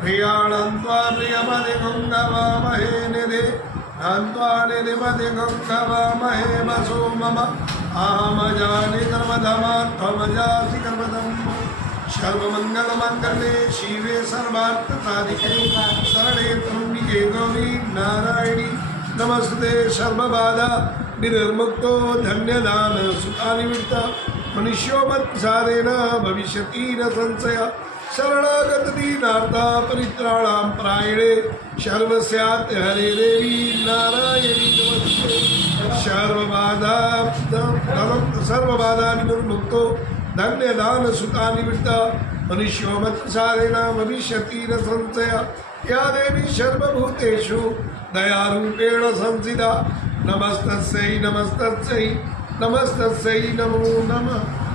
प्रियाणन्त्वा प्रियपदे गङ्गवामहे निधे नन्त्वा निधिपदे गङ्गवामहे वसो मम अहमजानि कर्मधमात्मजासि कर्मधम् सर्वमङ्गलमङ्गले शिवे सर्वार्थसाधिके शरणे त्र्यम्बिके गौरी नारायणी नमस्ते सर्वबाधा निर्मुक्तो धन्यदान सुखानिमित्त मनुष्योपत्सादेन भविष्यति न संशय शरणागत दीनार्था परित्राणां प्रायणे सर्वस्यात् हरे देवी नारायणी नमस्ते सर्वबाधा निर्मुक्तो धन्यदान सुखानिमित्त मनुष्योपत्सादेन भविष्यति न संशय या देवी सर्वभूतेषु दयारूपेण संस्थिता नमस्तस्यै नमस्तस्यै नमस्तस्यै नमो नमः।